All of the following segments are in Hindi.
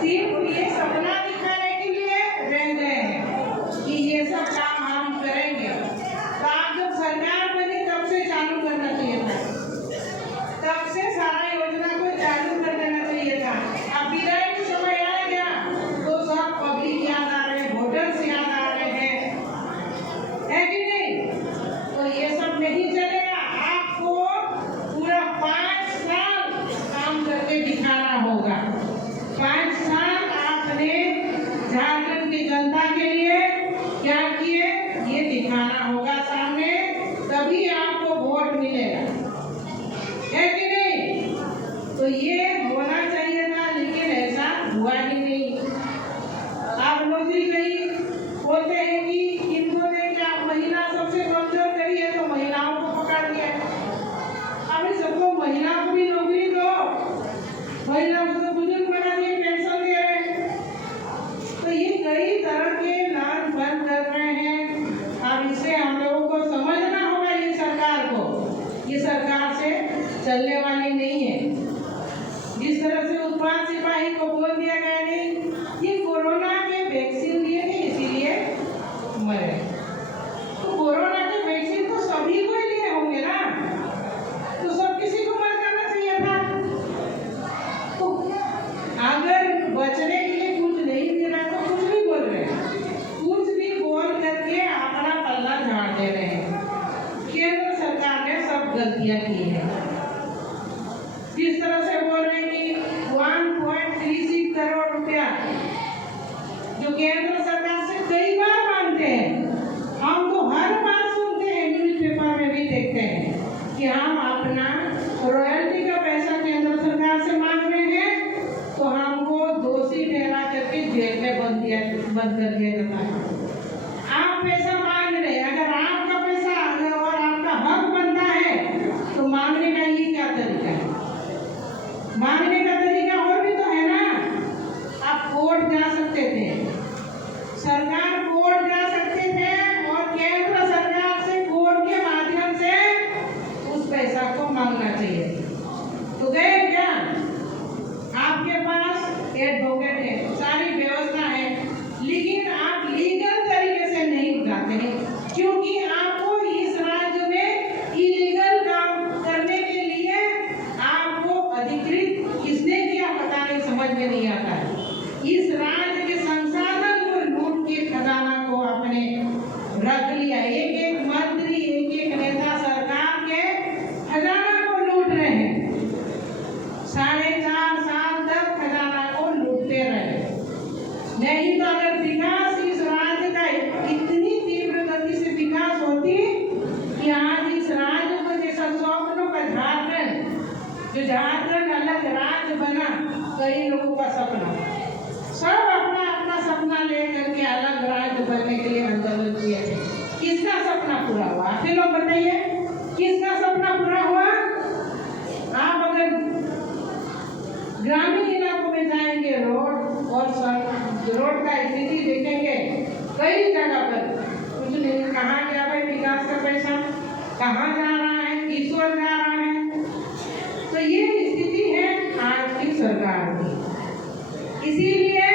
सिर्फ ये सपना दिखाने के लिए रह गए हैं कि ये सब काम हम करेंगे। तो आप जब सरकार बनी तब से चालू करना चाहिए था, तब से सारा योजना को चालू कर देना चाहिए था। अब विदाई के समय आ गया तो सब पब्लिक याद आ रहे हैं, वोटर्स याद आ रहे हैं, है कि नहीं? तो ये सब नहीं चलेगा। आपको पूरा 5 साल काम करके दिखाना होगा। 5 साल आपने झारखंड की जनता के लिए क्या किए ये दिखाना होगा सामने, तभी आपको वोट मिलेगा, है कि नहीं? तो ये होना चाहिए था, लेकिन ऐसा हुआ ही नहीं। आप नौकरी गई बोलते हैं कि इनको देंगे, आप महिला सबसे कमजोर करी है तो महिलाओं को पकड़ लिया। अभी सबको महिलाओं को भी नौकरी दो, महिलाओं को तो बुजुर्ग बना दिए, पेंशन दे रहे हैं। तो ये कई तरह के लाभ बंद कर रहे हैं। अब इसे हम लोगों को समझना होगा, ये सरकार को, ये सरकार से चलने वाली नहीं है। जिस तरह से उत्पाद सिपाही को बोल दिया गया नहीं, ये कोरोना के वैक्सीन दिए नहीं इसीलिए मरे। तो कोरोना के वैक्सीन तो सभी को ही लिए होंगे ना, तो सब किसी को मर जाना चाहिए था। तो अगर बचने के लिए कुछ नहीं मिला तो कुछ भी बोल रहे हैं, कुछ भी बोल करके अपना पल्ला झाड़ दे रहे हैं। केंद्र सरकार ने सब गलतियां की है। जिस तरह से बोल रहे हैं कि 1.36 करोड़ रुपया जो केंद्र सरकार से कई बार मांगते हैं, हम तो हर बार सुनते हैं, न्यूज़पेपर में भी देखते हैं कि हम अपना रॉयल्टी का पैसा केंद्र सरकार से मांग रहे हैं, तो हमको दोषी ठहरा करके जेल में बंद कर दिया जाता है। आप पैसा मांग रहे हैं, अगर आपका पैसा और आपका हक बनता है तो मांगने का ये क्या तरीका है? मांगने का तरीका और भी तो है ना। आप कोर्ट जा सकते थे, सरकार कोर्ट जा सकते थे और केंद्र सरकार से कोर्ट के माध्यम से उस पैसा को मांगना चाहिए। तो गए क्या? आपके पास एडवोकेट है, सारी व्यवस्था है, लेकिन आप लीगल तरीके से नहीं जाते हैं, क्योंकि आपको इस राज्य में इलीगल काम करने के लिए आपको अधिकृत किसने किया पता नहीं, समझ में नहीं आता है। इस राज्य के संसाधन को लूट के खजाना को आपने रख लिया। एक एक मंत्री, एक एक नेता सरकार के खजाना को लूट रहे हैं। 4.5 साल तक खजाना को लूटते रहे। नहीं तो अगर विकास इस राज्य का इतनी तीव्र गति से विकास होती कि आज इस राज्य को जैसा स्वप्नों का झारखंड, जो झारखंड अलग राज्य बना, कई लोगों का सपना, सब अपना अपना सपना लेकर के अलग राज्य बनने के लिए आंदोलन किए थे। किसका सपना पूरा हुआ? आप ही लोग बताइए, किसका सपना पूरा हुआ? आप अगर ग्रामीण इलाकों में जाएंगे, रोड का स्थिति देखेंगे, कई जगह पर कुछ नहीं, कहाँ गया भाई विकास का पैसा, कहाँ जा रहा है, किस ओर जा रहा है? तो ये स्थिति है आज की सरकार की। इसीलिए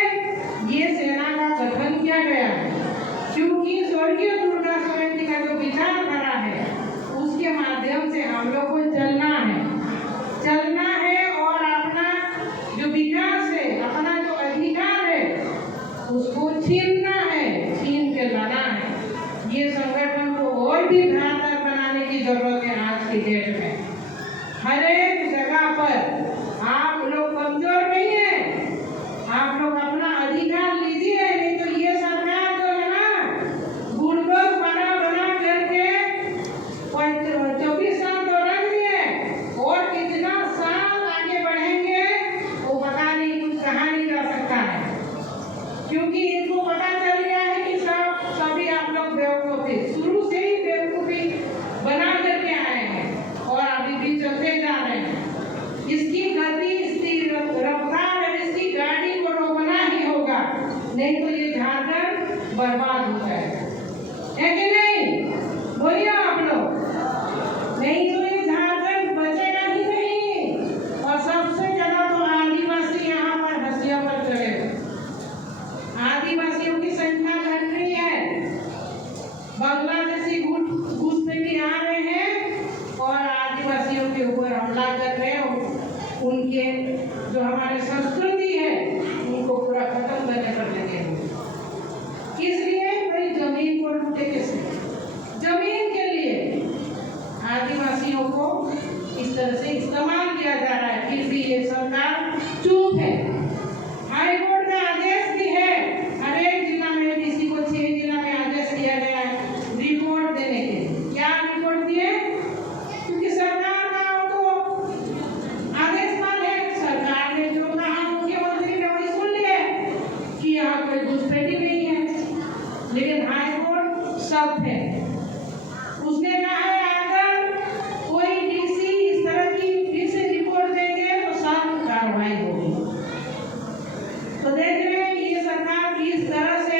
ये सेना का गठन किया गया है, क्योंकि स्वर्गीय दुर्गा सोरेन का जो विचारधारा है उसके माध्यम से हम लोग को चलना है और अपना जो विकास है, अपना जो अधिकार है, उसको छीनना है, छीन के लाना है। ये संगठन को और भी बेहतर बनाने की जरूरत है आज की डेट में। हर एक जगह पर आप लोग कमजोर नहीं है, आप लोग अपना अधिकार लीजिए, नहीं तो ये सरकार जो है ना, गुंडों बना करके 24 साल तो रख दिए, और कितना साल आगे बढ़ेंगे वो पता नहीं, कुछ कहा नहीं जा सकता है, क्योंकि इनको पता चल गया है कि सभी आप लोग बेवकूफ थे, शुरू से ही बेवकूफी बना करके आए हैं और अभी भी चलते जा रहे हैं। इसकी गति, इसकी रफ्तार, इसकी गाड़ी को रोकना ही होगा, नहीं तो ये झारखंड बर्बाद हो जाएगा, है कि नहीं? बोलिए आप लोग, नहीं तो ये झारखंड बचेगा ही नहीं। और सबसे ज्यादा तो आदिवासी यहाँ पर हंसिया पर चढ़ेगा। संस्कृति है उनको पूरा खत्म करने पर लगे हुए। किस लिए? भाई जमीन को लूटे कैसे, जमीन के लिए आदिवासियों को इस तरह से इस्तेमाल किया जा रहा है। फिर भी ये सरकार चुप है। हाई कोर्ट का आदेश भी है, हर एक जिला में डीसी को 6 जिला में आदेश दिया गया है रिपोर्ट देने के लिए। क्या रिपोर्ट दिए? क्योंकि सरकार का तो आदेश मान है, सरकार ने जो कहा मुख्यमंत्री ने वही सुन लिया कि यहाँ कोई घुसपैठी नहीं है। लेकिन हाई कोर्ट सब है, उसने कहा है अगर कोई डीसी इस तरह की फिर से रिपोर्ट देंगे तो सख्त कार्रवाई होगी। तो देख रहे हैं ये सरकार किस तरह से